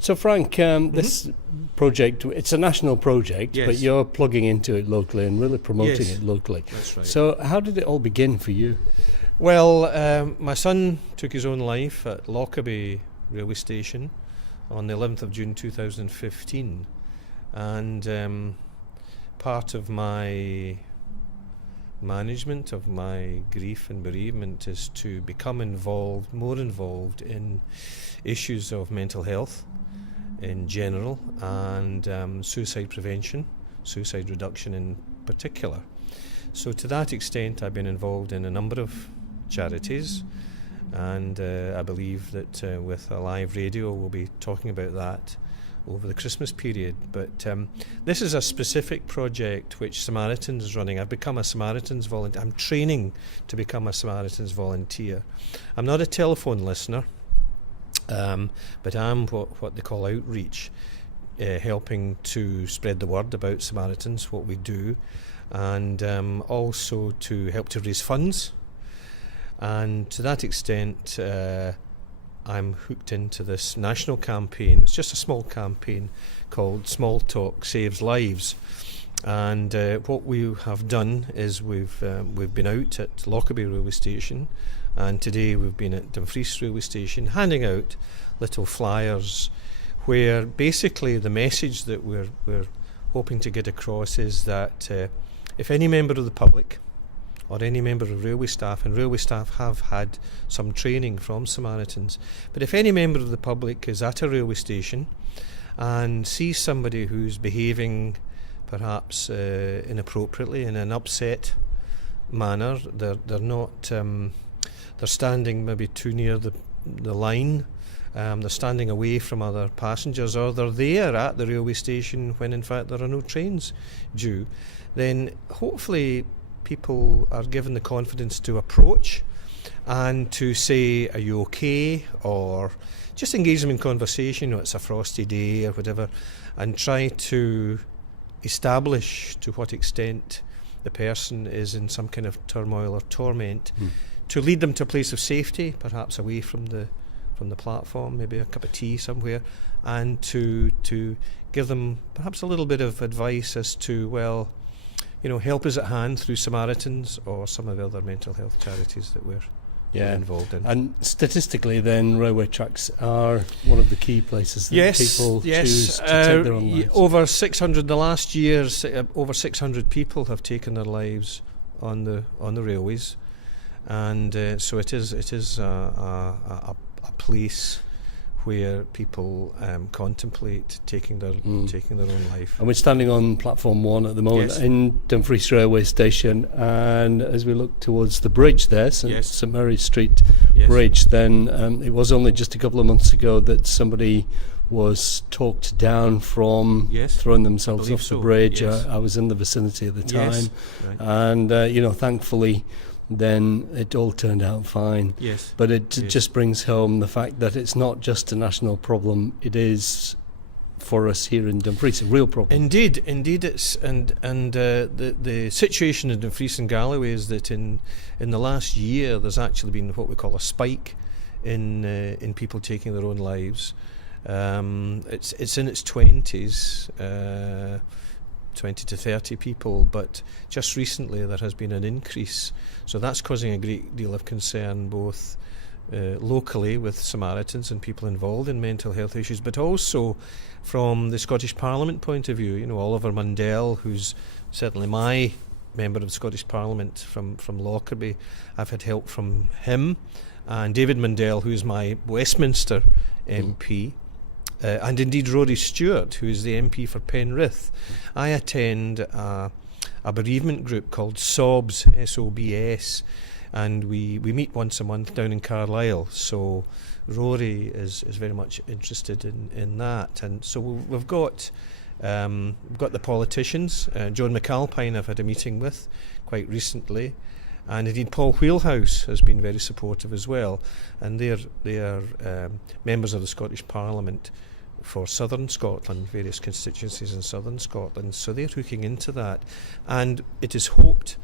So Frank, this project, it's a national project, Yes. but you're plugging into it locally and really promoting Yes. it locally. That's right. So how did it all begin for you? Well, my son took his own life at Lockerbie railway station on the 11th of June 2015, and part of my management of my grief and bereavement is to become more involved in issues of mental health in general, and suicide prevention, suicide reduction in particular. So to that extent I've been involved in a number of charities, and I believe that with a live radio we'll be talking about that over the Christmas period. But this is a specific project which Samaritans is running. I've become a Samaritans volunteer. I'm training to become a Samaritans volunteer. I'm not a telephone listener, but I'm what they call outreach, helping to spread the word about Samaritans, what we do, and also to help to raise funds. And to that extent, I'm hooked into this national campaign. It's just a small campaign called Small Talk Saves Lives. And what we have done is we've been out at Lockerbie railway station, and today we've been at Dumfries railway station handing out little flyers where basically the message that we're hoping to get across is that if any member of the public or any member of railway staff, and railway staff have had some training from Samaritans, but if any member of the public is at a railway station and sees somebody who's behaving perhaps inappropriately, in an upset manner, they're not they're standing maybe too near the line, they're standing away from other passengers, or they're there at the railway station when in fact there are no trains due, then hopefully people are given the confidence to approach and to say, are you okay, or just engage them in conversation. It's a frosty day or whatever, and try to establish to what extent the person is in some kind of turmoil or torment, to lead them to a place of safety, perhaps away from the platform, maybe a cup of tea somewhere, and to give them perhaps a little bit of advice as to, well, help is at hand through Samaritans or some of the other mental health charities that we're involved in. And statistically then, railway tracks are one of the key places that people choose to take their own lives. Over 600, the last year, over 600 people have taken their lives on the railways, and so it is a place where people contemplate taking their own life. And we're standing on platform 1 at the moment in Dumfries railway station, and as we look towards the bridge there, St Mary's Street Bridge, then it was only just a couple of months ago that somebody was talked down from throwing themselves off the bridge. I was in the vicinity at the time, and thankfully then it all turned out fine. But it just brings home the fact that it's not just a national problem, it is for us here in Dumfries a real problem. Indeed it's, and the situation in Dumfries and Galloway is that in the last year there's actually been what we call a spike in people taking their own lives. It's in its 20s, 20 to 30 people, but just recently there has been an increase, so that's causing a great deal of concern, both locally with Samaritans and people involved in mental health issues, but also from the Scottish Parliament point of view. Oliver Mundell, who's certainly my member of the Scottish Parliament from Lockerbie, I've had help from him, and David Mundell, who's my Westminster MP, and indeed Rory Stewart, who is the MP for Penrith. I attend a bereavement group called SOBS, SOBS, and we meet once a month down in Carlisle. So Rory is very much interested in that, and so we've got the politicians. Joan McAlpine I've had a meeting with quite recently, and indeed Paul Wheelhouse has been very supportive as well, and they are members of the Scottish Parliament for southern Scotland, various constituencies in southern Scotland, so they're hooking into that, and it is hoped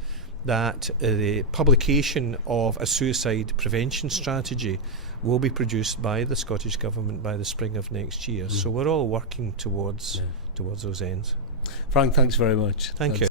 that the publication of a suicide prevention strategy will be produced by the Scottish Government by the spring of next year. So we're all working towards those ends. Frank, thanks very much. Thank you.